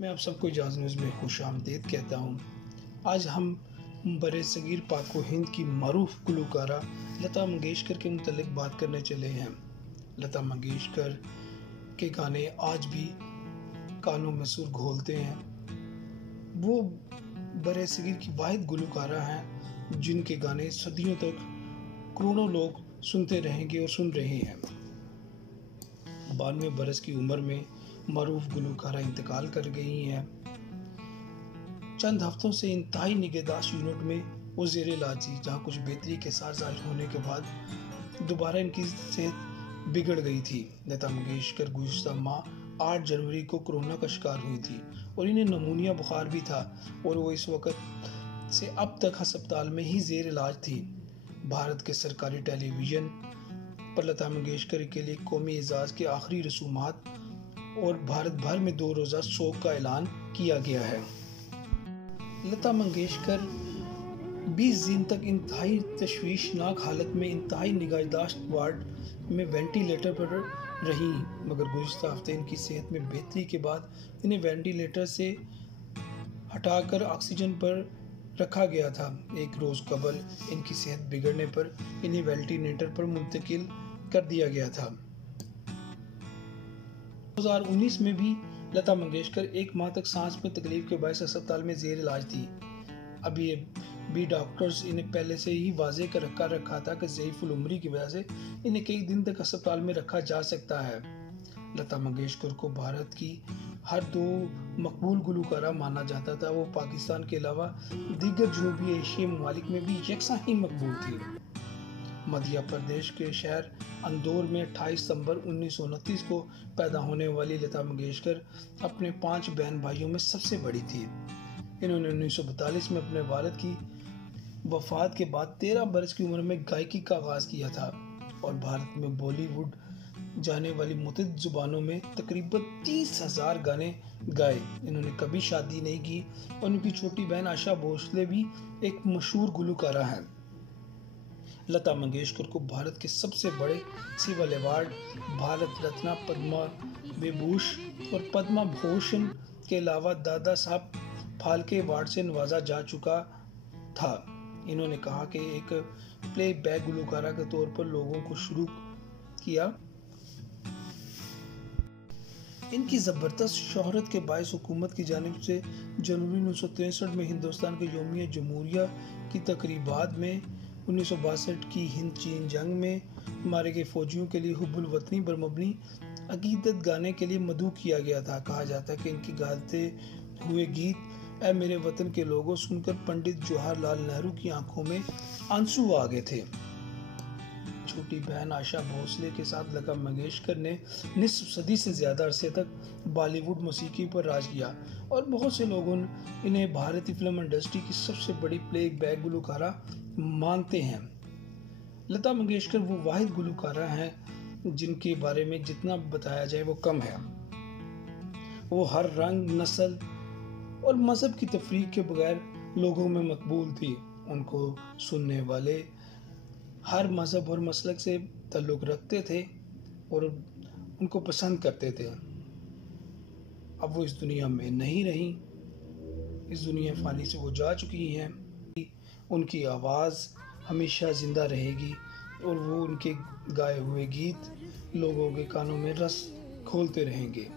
मैं आप सबको इजाज़ न्यूज़ में खुशामदीद कहता हूँ। आज हम बरे-सगीर पाक व हिंद की मारूफ गुलकारा लता मंगेशकर के मुतल्लिक बात करने चले हैं। लता मंगेशकर के गाने आज भी कानों में सुर घोलते हैं। वो बरे-सगीर की वाहिद गुलकारा हैं जिनके गाने सदियों तक करोड़ों लोग सुनते रहेंगे और सुन रहे हैं। 92 बरस की उम्र में मारूफ गुलकारा इंतकाल कर गई हैं। चंद हफ्तों से इंतहाई निगहदाश्त यूनिट में वो ज़ेर इलाज थी, जहाँ कुछ बेहतरी के साथ जाहिर होने के बाद दोबारा इनकी सेहत बिगड़ गई थी। लता मंगेशकर गुज़िश्ता माह 8 जनवरी को कोरोना का शिकार हुई थी और इन्हें नमूनिया बुखार भी था और वो इस वक्त से अब तक अस्पताल में ही ज़ेर इलाज थी। भारत के सरकारी टेलीविज़न पर लता मंगेशकर के लिए कौमी एजाज़ के आखिरी रसूमात और भारत भर में 2 रोज़ा शोक का ऐलान किया गया है। लता मंगेशकर 20 दिन तक इंतहाई तशवीशनाक हालत में इंतहाई निगहदाश्त वार्ड में वेंटिलेटर पर रहीं, मगर गुज़िश्ता हफ्ते इनकी सेहत में बेहतरी के बाद इन्हें वेंटिलेटर से हटाकर ऑक्सीजन पर रखा गया था। एक रोज़ कबल इनकी सेहत बिगड़ने पर इन्हें वेंटिलेटर पर मुंतकिल कर दिया गया था। 2019 में भी लता मंगेशकर 1 माह तक सांस में तकलीफ के बायस अस्पताल में ज़ेर इलाज थी। अभी भी डॉक्टर्स इन्हें पहले से ही वाज़े कर रखा था कि ज़ईफ़ुल उम्री की वजह से इन्हें कई दिन तक अस्पताल में रखा जा सकता है। लता मंगेशकर को भारत की हर 2 मकबूल गुलकारा माना जाता था। वो पाकिस्तान के अलावा दीगर जनूबी एशियाई ममालिक में भी यकसा ही मकबूल थी। मध्य प्रदेश के शहर इंदौर में 28 सितंबर 1929 को पैदा होने वाली लता मंगेशकर अपने 5 बहन भाइयों में सबसे बड़ी थी। इन्होंने 1942 में अपने वालिद की वफ़ात के बाद 13 बरस की उम्र में गायकी का आगाज़ किया था और भारत में बॉलीवुड जाने वाली मुतअद्दिद ज़ुबानों में तकरीबन 30,000 गाने गाए। इन्होंने कभी शादी नहीं की और उनकी छोटी बहन आशा भोसले भी एक मशहूर गुलकारा हैं। लता मंगेशकर को भारत के सबसे बड़े सिविल अवार्ड भारत रत्न, पद्मा विभूषण और पद्मा भूषण के अलावा दादा साहब फाल्के अवार्ड से नवाजा जा चुका था। इन्होंने कहा कि एक प्ले बैक गुलकारा के तौर पर लोगों को शुरू किया। इनकी ज़बरदस्त शोहरत के बायस हुकूमत की जानिब से जनवरी 1963 में हिंदुस्तान के यौम जमहूरिया की तकरीबात में 1962 की हिंद चीन जंग में मारे गए फौजियों के लिए हुब्बुल वतनी पर मबनी अकीदत गाने के लिए मदऊ किया गया था। कहा जाता है कि इनकी गाते हुए गीत ऐ मेरे वतन के लोगों सुनकर पंडित जवाहरलाल नेहरू की आंखों में आंसू आ गए थे। छोटी बहन आशा भोसले के साथ लता मंगेशकर ने निस्फ सदी से ज़्यादा अरसे तक बॉलीवुड मौसीकी पर राज किया और बहुत से लोगों इन्हें भारतीय फिल्म इंडस्ट्री की सबसे बड़ी प्ले बैक गुलकारा मानते हैं। लता मंगेशकर वो वाहिद गुलकारा हैं जिनके बारे में जितना बताया जाए वो कम है। वो हर रंग, नस्ल और मज़हब की तफरीक के बगैर लोगों में मकबूल थी। उनको सुनने वाले हर मज़हब और मसलक से ताल्लुक़ रखते थे और उनको पसंद करते थे। अब वो इस दुनिया में नहीं रही, इस दुनिया फ़ानी से वो जा चुकी हैं। उनकी आवाज़ हमेशा ज़िंदा रहेगी और वो उनके गाए हुए गीत लोगों के कानों में रस खोलते रहेंगे।